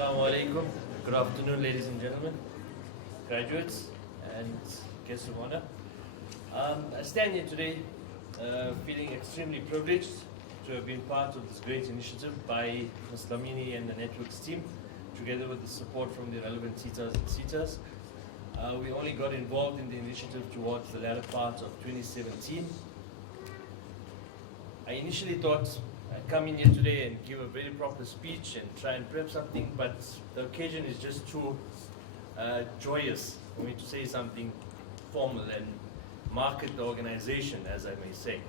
Assalamu alaikum. Good afternoon, ladies and gentlemen, graduates, and guests of honor. I stand here today feeling extremely privileged to have been part of this great initiative by Ms. Lamini and the Networx team, together with the support from the relevant TETAs and CETAs. We only got involved in the initiative towards the latter part of 2017. I initially thought I'd come in here today and give a very proper speech and try and prep something, but the occasion is just too joyous for me to say something formal and market the organization, as I may say.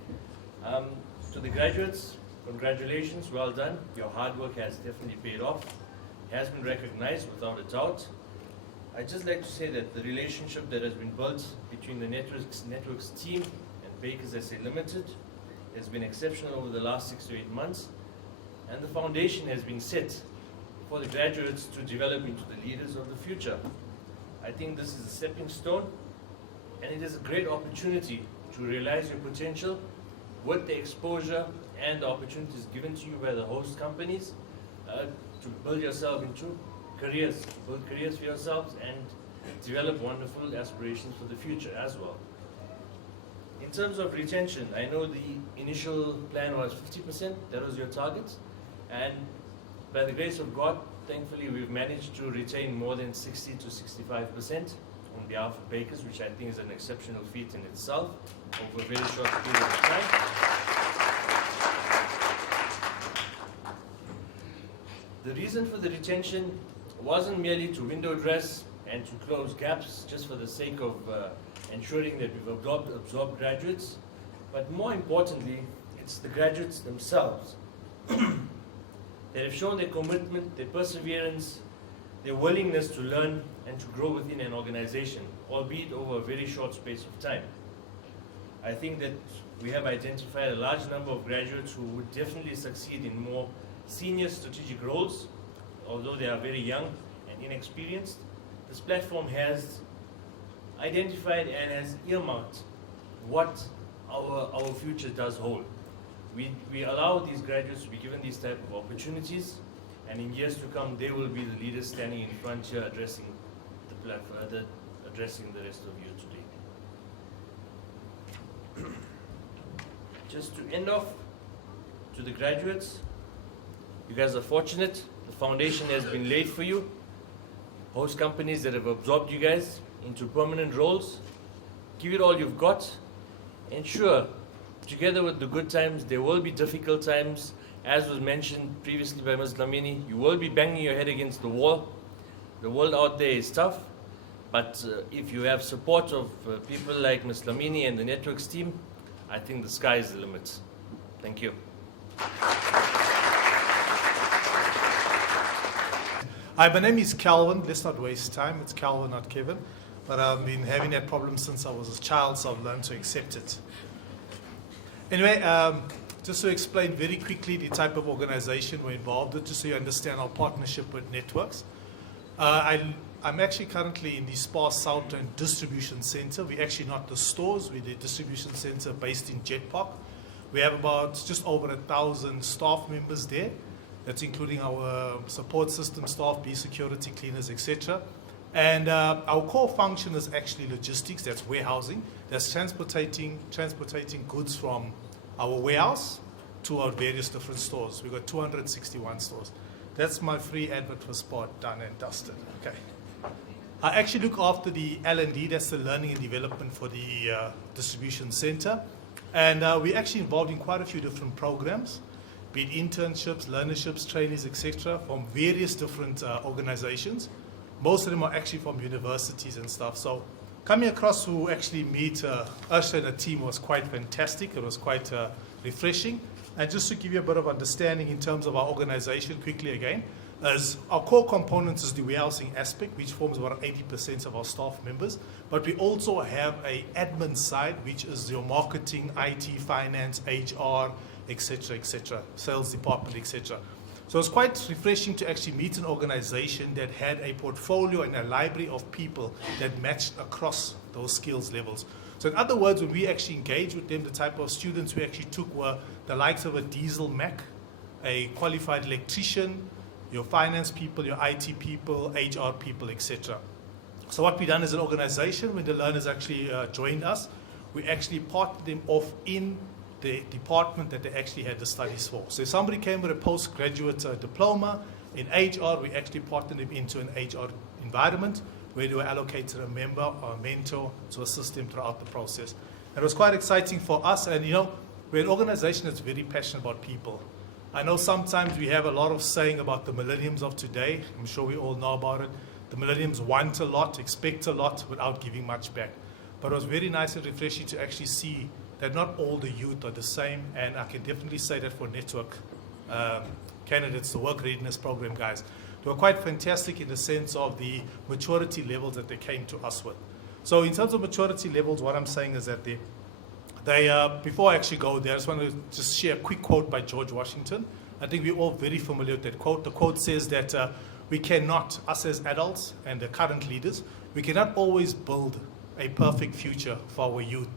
To the graduates, congratulations, well done. Your hard work has definitely paid off. It has been recognized without a doubt. I'd just like to say that the relationship that has been built between the Networx team and Bakers SA Limited has been exceptional over the last 6 to 8 months, and the foundation has been set for the graduates to develop into the leaders of the future. I think this is a stepping stone, and it is a great opportunity to realize your potential with the exposure and the opportunities given to you by the host companies to build yourself into careers, build careers for yourselves and develop wonderful aspirations for the future as well. In terms of retention, I know the initial plan was 50%, that was your target, and by the grace of God, thankfully we've managed to retain more than 60 to 65% on behalf of Bakers, which I think is an exceptional feat in itself over a very short period of time. The reason for the retention wasn't merely to window dress and to close gaps just for the sake of ensuring that we've absorbed graduates, but more importantly, it's the graduates themselves that have shown their commitment, their perseverance, their willingness to learn and to grow within an organization, albeit over a very short space of time. I think that we have identified a large number of graduates who would definitely succeed in more senior strategic roles, although they are very young and inexperienced. This platform has identified and has earmarked what our future does hold. We allow these graduates to be given these type of opportunities, and in years to come they will be the leaders standing in front here addressing the platform, addressing the rest of you today. Just to end off, to the graduates, you guys are fortunate. The foundation has been laid for you. Host companies that have absorbed you guys into permanent roles, give it all you've got. And sure, together with the good times, there will be difficult times. As was mentioned previously by Ms. Lamini, you will be banging your head against the wall. The world out there is tough, but if you have support of people like Ms. Lamini and the Networx team, I think the sky is the limit. Thank you. Hi, my name is Calvin. Let's not waste time. It's Calvin, not Kevin. But I've been having that problem since I was a child, so I've learned to accept it. Anyway, just to explain very quickly the type of organization we're involved with, just so you understand our partnership with Networx. I'm actually currently in the Spa Southern Distribution Center. We're actually not the stores, we're the distribution center based in Jet Park. We have about just over 1,000 staff members there. That's including our support system staff, security cleaners, etc. And our core function is actually logistics, that's warehousing, that's transportating goods from our warehouse to our various different stores. We've got 261 stores. That's my free advert for Spot, done and dusted. Okay. I actually look after the L&D, that's the learning and development for the distribution center. And we're actually involved in quite a few different programs, be it internships, learnerships, trainees, etc., from various different organizations. Most of them are actually from universities and stuff. So coming across to actually meet Usher and the team was quite fantastic. It was quite refreshing. And just to give you a bit of understanding in terms of our organization quickly again, as our core components is the warehousing aspect, which forms about 80% of our staff members. But we also have an admin side, which is your marketing, IT, finance, HR, etc., sales department, etc. So it's quite refreshing to actually meet an organization that had a portfolio and a library of people that matched across those skills levels. So in other words, when we actually engaged with them, the type of students we actually took were the likes of a diesel mech, a qualified electrician, your finance people, your IT people, HR people, etc. So what we've done as an organization, when the learners actually joined us, we actually partnered them off in the department that they actually had the studies for. So if somebody came with a postgraduate diploma in HR, we actually partnered them into an HR environment where they were allocated a member or a mentor to assist them throughout the process. It was quite exciting for us, and we're an organization that's very passionate about people. I know sometimes we have a lot of saying about the millenniums of today. I'm sure we all know about it. The millenniums want a lot, expect a lot without giving much back. But it was very nice and refreshing to actually see that not all the youth are the same, and I can definitely say that for network candidates, the work readiness program guys. They were quite fantastic in the sense of the maturity levels that they came to us with. So in terms of maturity levels, what I'm saying is that before I actually go there, I just want to just share a quick quote by George Washington. I think we're all very familiar with that quote. The quote says that we cannot, us as adults and the current leaders, we cannot always build a perfect future for our youth.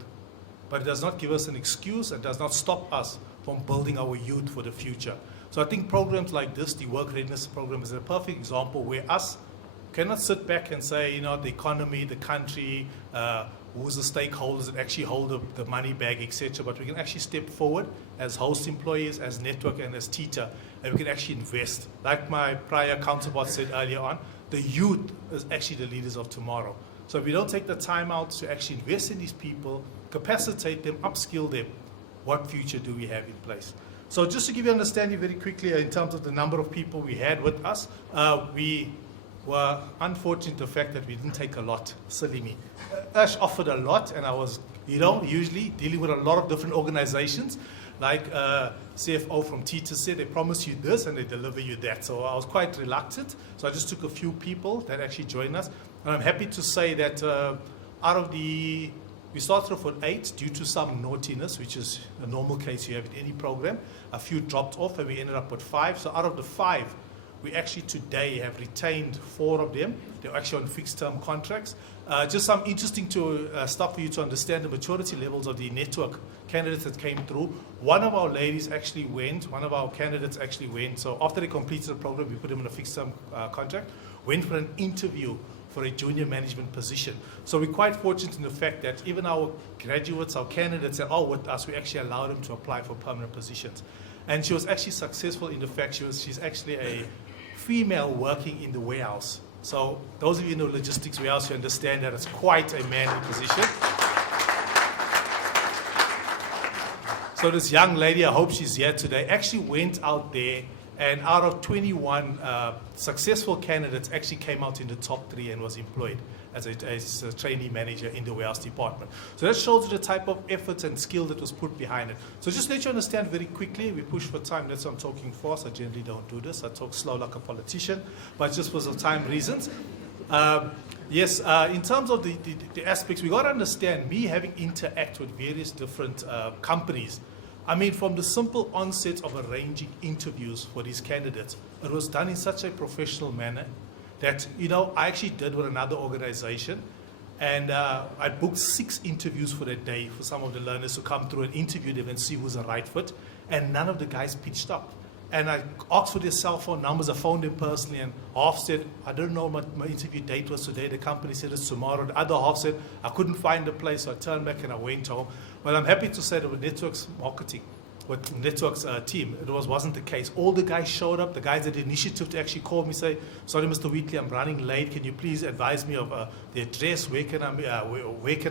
But it does not give us an excuse and does not stop us from building our youth for the future. So I think programs like this, the Work Readiness program, is a perfect example where us cannot sit back and say, the economy, the country, who's the stakeholders that actually hold the money bag, etc. But we can actually step forward as host employees, as network, and as TETA, and we can actually invest. Like my prior counterpart said earlier on, the youth is actually the leaders of tomorrow. So if we don't take the time out to actually invest in these people, capacitate them, upskill them, what future do we have in place? So just to give you an understanding very quickly in terms of the number of people we had with us, we were unfortunate the fact that we didn't take a lot. Silly me. Ash offered a lot, and I was, usually dealing with a lot of different organizations. Like CFO from TETA said, they promise you this and they deliver you that. So I was quite reluctant. So I just took a few people that actually joined us. And I'm happy to say that we started off with 8 due to some naughtiness, which is a normal case you have in any program. A few dropped off and we ended up with 5. So out of the 5, we actually today have retained 4 of them. They're actually on fixed term contracts. Just some interesting stuff for you to understand the maturity levels of the network candidates that came through. One of our candidates actually went. So after they completed the program, we put them in a fixed term contract, went for an interview for a junior management position. So we're quite fortunate in the fact that even our graduates, our candidates that are with us, we actually allow them to apply for permanent positions. And she was actually successful in the fact she's actually a female working in the warehouse. So those of you in the logistics warehouse, you understand that it's quite a manly position. So this young lady, I hope she's here today, actually went out there, and out of 21 successful candidates, actually came out in the top 3 and was employed as a trainee manager in the warehouse department. So that shows you the type of effort and skill that was put behind it. So just let you understand very quickly, we push for time, that's why I'm talking fast. I generally don't do this. I talk slow like a politician, but just for some time reasons. In terms of the aspects, we got to understand, me having interacted with various different companies, from the simple onset of arranging interviews for these candidates, it was done in such a professional manner that, I actually did with another organization, and I booked 6 interviews for that day for some of the learners to come through and interview them and see who's the right fit, and none of the guys pitched up. And I asked for their cell phone numbers, I phoned them personally, and half said, I don't know what my interview date was today, the company said it's tomorrow. The other half said, I couldn't find a place, so I turned back and I went home. But I'm happy to say that with Networx marketing, with Networx team, it wasn't the case. All the guys showed up, the guys had the initiative to actually call me, say, sorry Mr. Wheatley, I'm running late, can you please advise me of the address, where can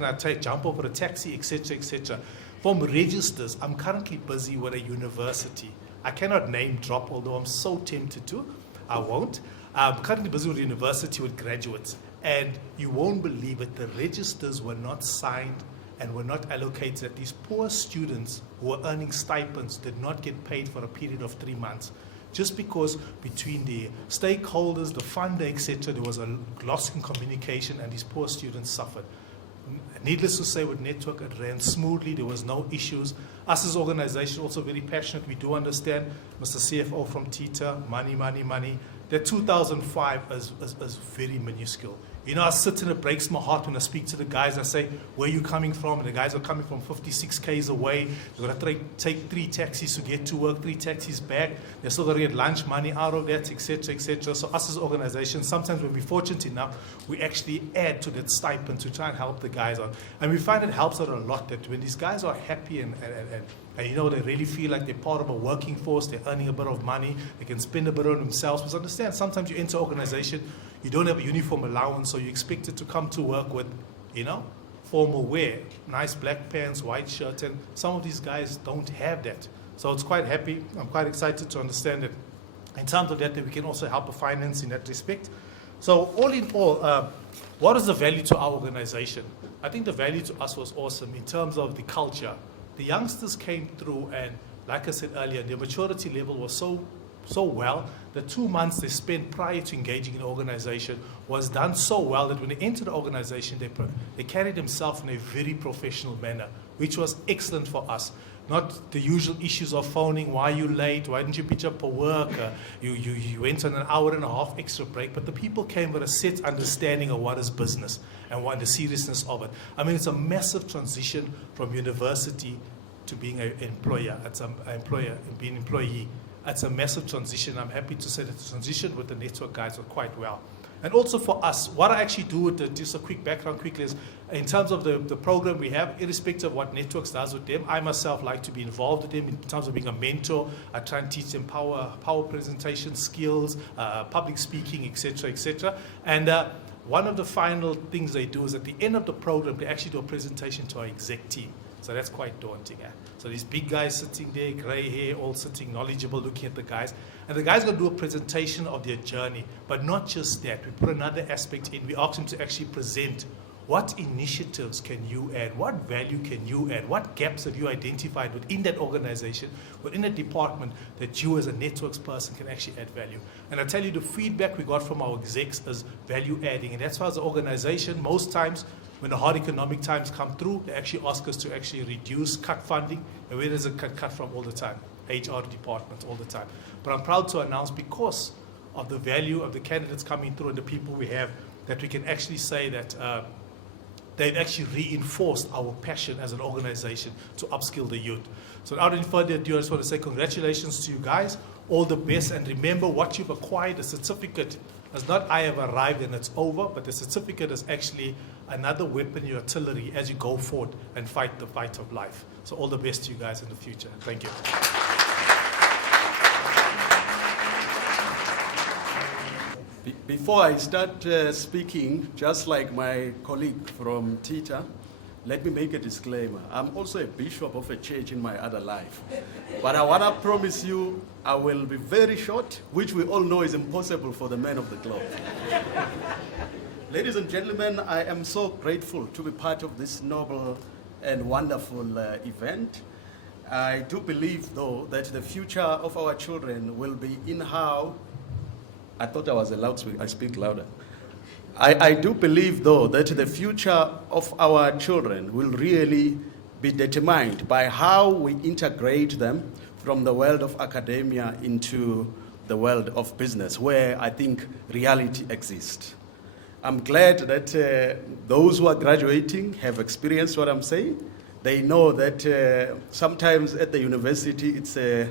I jump over a taxi, etc., etc. From registers, I'm currently busy with a university. I cannot name drop, although I'm so tempted to. I won't. I'm currently busy with university with graduates. And you won't believe it, the registers were not signed and were not allocated. That these poor students who were earning stipends did not get paid for a period of 3 months. Just because between the stakeholders, the funder, etc., there was a loss in communication and these poor students suffered. Needless to say, with Network, it ran smoothly. There was no issues. Us as an organization also very passionate. We do understand, Mr. CFO from TETA, money. That 2005 is very minuscule. You know, I sit and it breaks my heart when I speak to the guys. I say, where are you coming from? And the guys are coming from 56 Ks away. They've got to take 3 taxis to get to work, 3 taxis back. They're still going to get lunch money out of that, etc., etc. So us as organizations, sometimes when we're fortunate enough, we actually add to that stipend to try and help the guys out. And we find it helps out a lot that when these guys are happy and you know, they really feel like they're part of a working force, they're earning a bit of money, they can spend a bit on themselves. Because understand, sometimes you enter an organization, you don't have a uniform allowance, so you're expected to come to work with, you know, formal wear, nice black pants, white shirt, and some of these guys don't have that. So it's quite happy. I'm quite excited to understand that in terms of that we can also help the finance in that respect. So all in all, what is the value to our organization? I think the value to us was awesome in terms of the culture. The youngsters came through, and like I said earlier, their maturity level was so well. The 2 months they spent prior to engaging in the organization was done so well that when they entered the organization, they carried themselves in a very professional manner, which was excellent for us. Not the usual issues of phoning, why are you late, why didn't you pitch up for work, you went on an hour and a half extra break, but the people came with a set understanding of what is business and what the seriousness of it. I mean, it's a massive transition from university to being an employer, being an employee. It's a massive transition. I'm happy to say that the transition with the network guys were quite well. And also for us, what I actually do with just a quick background quickly is, in terms of the program we have, irrespective of what Networx does with them, I myself like to be involved with them in terms of being a mentor. I try and teach them power presentation skills, public speaking, etc., etc. And one of the final things they do is at the end of the program, they actually do a presentation to our exec team. So that's quite daunting. So these big guys sitting there, grey hair, all sitting knowledgeable, looking at the guys. And the guys are going to do a presentation of their journey. But not just that. We put another aspect in. We ask them to actually present what initiatives can you add? What value can you add? What gaps have you identified within that organization, within a department, that you as a Networx person can actually add value? And I tell you, the feedback we got from our execs is value adding. And that's why as an organization, most times, when the hard economic times come through, they actually ask us to actually reduce, cut funding. And where does it cut from all the time? HR departments all the time. But I'm proud to announce, because of the value of the candidates coming through and the people we have, that we can actually say that they've actually reinforced our passion as an organization to upskill the youth. So without any further ado, I just want to say congratulations to you guys. All the best. And remember, what you've acquired, the certificate, is not I have arrived and it's over, but the certificate is actually another weapon, your artillery, as you go forward and fight the fight of life. So all the best to you guys in the future. Thank you. Before I start speaking, just like my colleague from TETA, let me make a disclaimer. I'm also a bishop of a church in my other life. But I want to promise you I will be very short, which we all know is impossible for the man of the cloth. Ladies and gentlemen, I am so grateful to be part of this noble and wonderful event. I do believe, though, that the future of our children will be in how... I thought I was a loudspeaker. I speak louder. I do believe, though, that the future of our children will really be determined by how we integrate them from the world of academia into the world of business, where I think reality exists. I'm glad that those who are graduating have experienced what I'm saying. They know that sometimes at the university it's a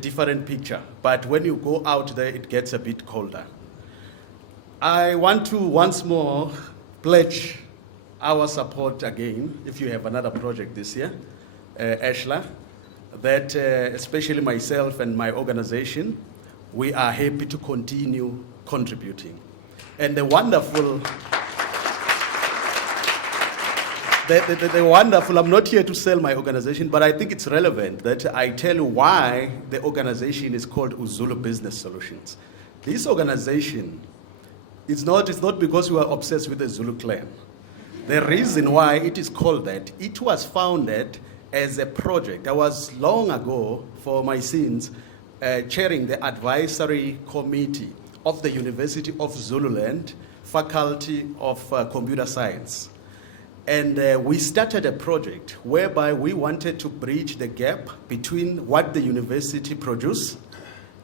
different picture, but when you go out there, it gets a bit colder. I want to once more pledge our support again, if you have another project this year, Ashla, that especially myself and my organization, we are happy to continue contributing. And the wonderful, I'm not here to sell my organization, but I think it's relevant that I tell you why the organization is called Uzulu Business Solutions. This organization, it's not because we are obsessed with the Zulu clan. The reason why it is called that, it was founded as a project. I was long ago, for my sins, chairing the advisory committee of the University of Zululand, Faculty of Computer Science. And we started a project whereby we wanted to bridge the gap between what the university produced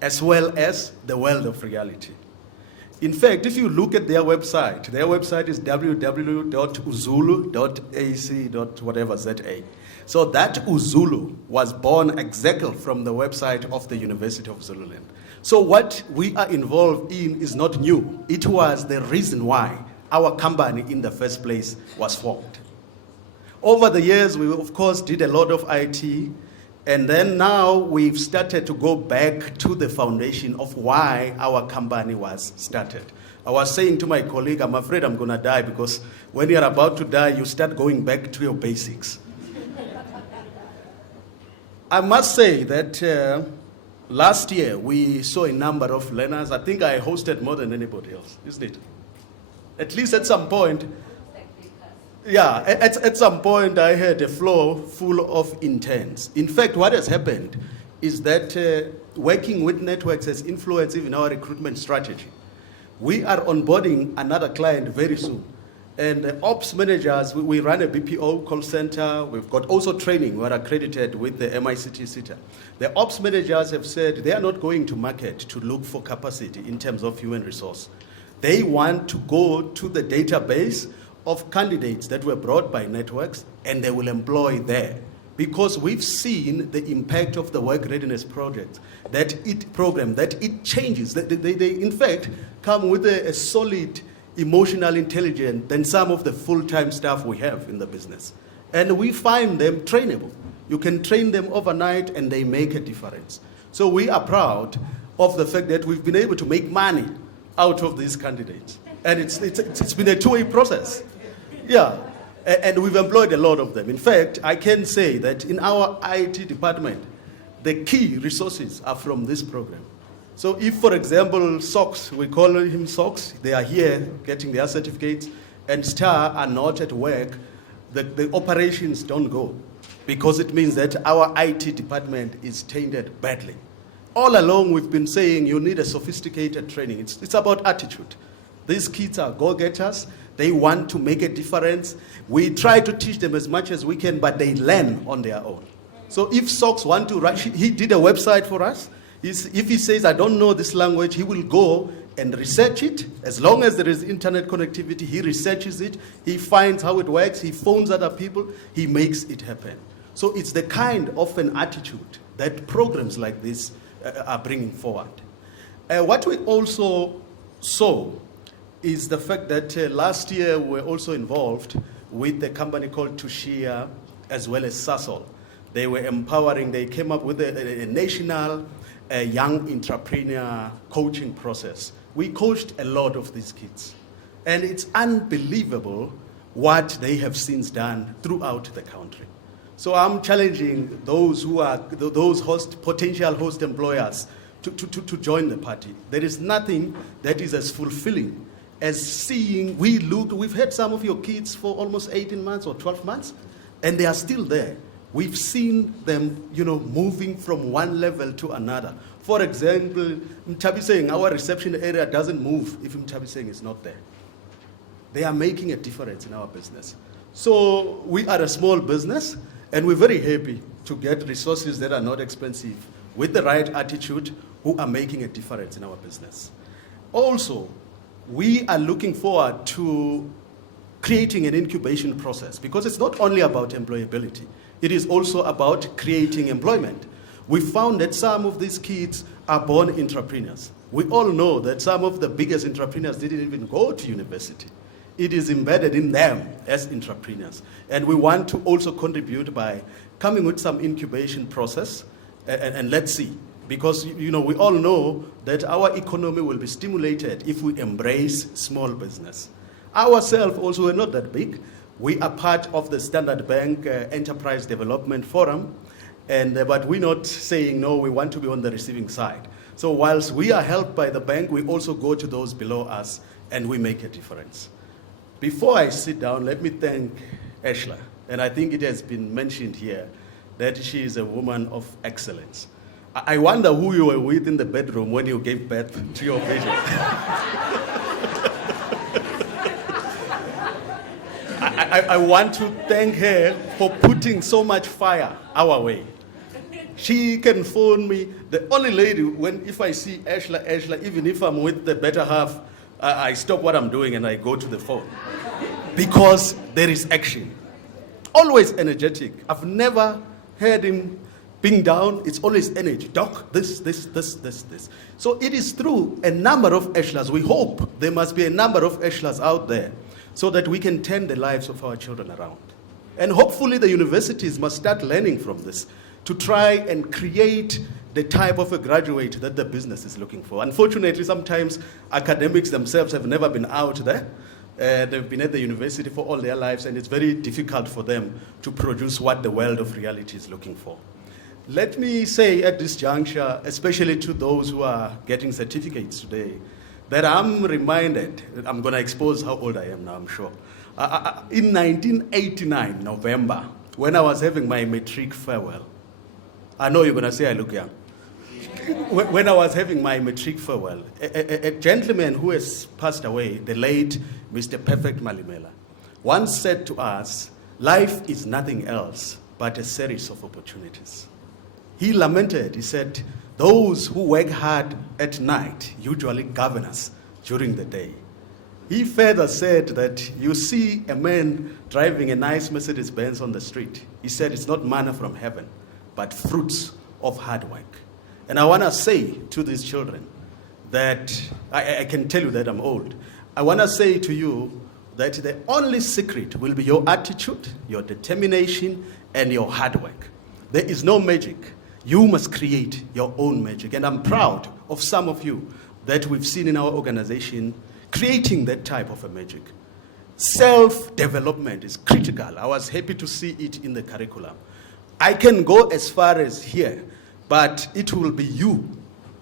as well as the world of reality. In fact, if you look at their website is www.uzulu.ac.whatever.za. So that Uzulu was born exactly from the website of the University of Zululand. So what we are involved in is not new. It was the reason why our company in the first place was formed. Over the years, we of course did a lot of IT, and then now we've started to go back to the foundation of why our company was started. I was saying to my colleague, I'm afraid I'm going to die, because when you're about to die, you start going back to your basics. I must say that last year we saw a number of learners. I think I hosted more than anybody else, isn't it? At least at some point. Yeah, at some point I had a floor full of interns. In fact, what has happened is that working with Networx has influenced even our recruitment strategy. We are onboarding another client very soon. And the ops managers, we run a BPO call center. We've got also training. We're accredited with the MICT CETA. The ops managers have said they are not going to market to look for capacity in terms of human resource. They want to go to the database of candidates that were brought by Networx, and they will employ there. Because we've seen the impact of the work readiness project, that it changes. They in fact come with a solid emotional intelligence than some of the full-time staff we have in the business. And we find them trainable. You can train them overnight and they make a difference. So we are proud of the fact that we've been able to make money out of these candidates. And it's been a two-way process. Yeah, and we've employed a lot of them. In fact, I can say that in our IT department, the key resources are from this program. So if, for example, SOCs, we call him SOCs, they are here getting their certificates, and STAR are not at work, the operations don't go, because it means that our IT department is tainted badly. All along, we've been saying you need a sophisticated training. It's about attitude. These kids are go-getters. They want to make a difference. We try to teach them as much as we can, but they learn on their own. So if SOCs want to write, he did a website for us. If he says, I don't know this language, he will go and research it. As long as there is internet connectivity, he researches it. He finds how it works. He phones other people. He makes it happen. So it's the kind of an attitude that programs like this are bringing forward. What we also saw is the fact that last year we were also involved with a company called Tushia as well as Sasol. They were empowering, they came up with a national young entrepreneur coaching process. We coached a lot of these kids. And it's unbelievable what they have since done throughout the country. So I'm challenging those who are potential host employers to join the party. There is nothing that is as fulfilling as seeing, we've had some of your kids for almost 18 months or 12 months, and they are still there. We've seen them, moving from one level to another. For example, Mtabiseng, our reception area doesn't move if Mtabiseng is not there. They are making a difference in our business. So we are a small business, and we're very happy to get resources that are not expensive with the right attitude who are making a difference in our business. Also, we are looking forward to creating an incubation process, because it's not only about employability. It is also about creating employment. We found that some of these kids are born entrepreneurs. We all know that some of the biggest entrepreneurs didn't even go to university. It is embedded in them as entrepreneurs. And we want to also contribute by coming with some incubation process, and let's see. Because we all know that our economy will be stimulated if we embrace small business. Ourselves also, we're not that big. We are part of the Standard Bank Enterprise Development Forum, but we're not saying, no, we want to be on the receiving side. So whilst we are helped by the bank, we also go to those below us, and we make a difference. Before I sit down, let me thank Ashla. And I think it has been mentioned here that she is a woman of excellence. I wonder who you were with in the bedroom when you gave birth to your baby. I want to thank her for putting so much fire our way. She can phone me. The only lady, if I see Ashla, even if I'm with the better half, I stop what I'm doing and I go to the phone. Because there is action. Always energetic. I've never heard him being down. It's always energy. Doc, this. So it is through a number of Eshlas. We hope there must be a number of Eshlas out there so that we can turn the lives of our children around. And hopefully the universities must start learning from this to try and create the type of a graduate that the business is looking for. Unfortunately, sometimes academics themselves have never been out there. They've been at the university for all their lives, and it's very difficult for them to produce what the world of reality is looking for. Let me say at this juncture, especially to those who are getting certificates today, that I'm reminded, I'm going to expose how old I am now, I'm sure. In 1989, November, when I was having my matric farewell, I know you're going to say I look young. When I was having my matric farewell, a gentleman who has passed away, the late Mr. Perfect Malimela, once said to us, life is nothing else but a series of opportunities. He lamented, he said, those who work hard at night usually govern us during the day. He further said that you see a man driving a nice Mercedes-Benz on the street. He said it's not manna from heaven, but fruits of hard work. And I want to say to these children that, I can tell you that I'm old. I want to say to you that the only secret will be your attitude, your determination, and your hard work. There is no magic. You must create your own magic. And I'm proud of some of you that we've seen in our organization creating that type of a magic. Self-development is critical. I was happy to see it in the curriculum. I can go as far as here, but it will be you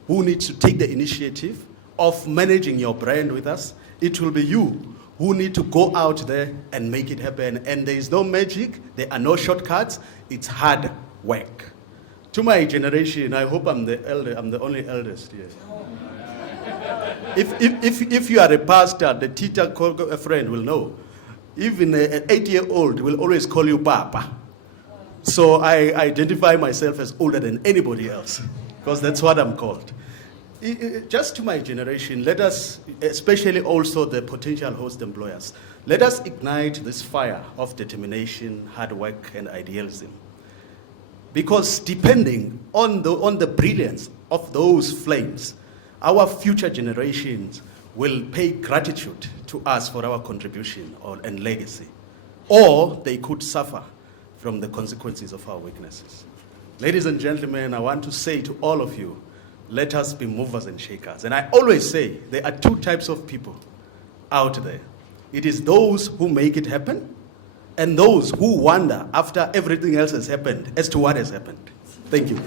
who needs to take the initiative of managing your brand with us. It will be you who need to go out there and make it happen. And there is no magic, there are no shortcuts, it's hard work. To my generation, I hope I'm the only eldest here. If you are a pastor, the TETA a friend will know. Even an 8-year-old will always call you Papa. So I identify myself as older than anybody else, because that's what I'm called. Just to my generation, let us, especially also the potential host employers, let us ignite this fire of determination, hard work, and idealism. Because depending on the brilliance of those flames, our future generations will pay gratitude to us for our contribution and legacy. Or they could suffer from the consequences of our weaknesses. Ladies and gentlemen, I want to say to all of you, let us be movers and shakers. And I always say there are two types of people out there. It is those who make it happen and those who wonder after everything else has happened as to what has happened. Thank you.